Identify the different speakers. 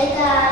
Speaker 1: Eita!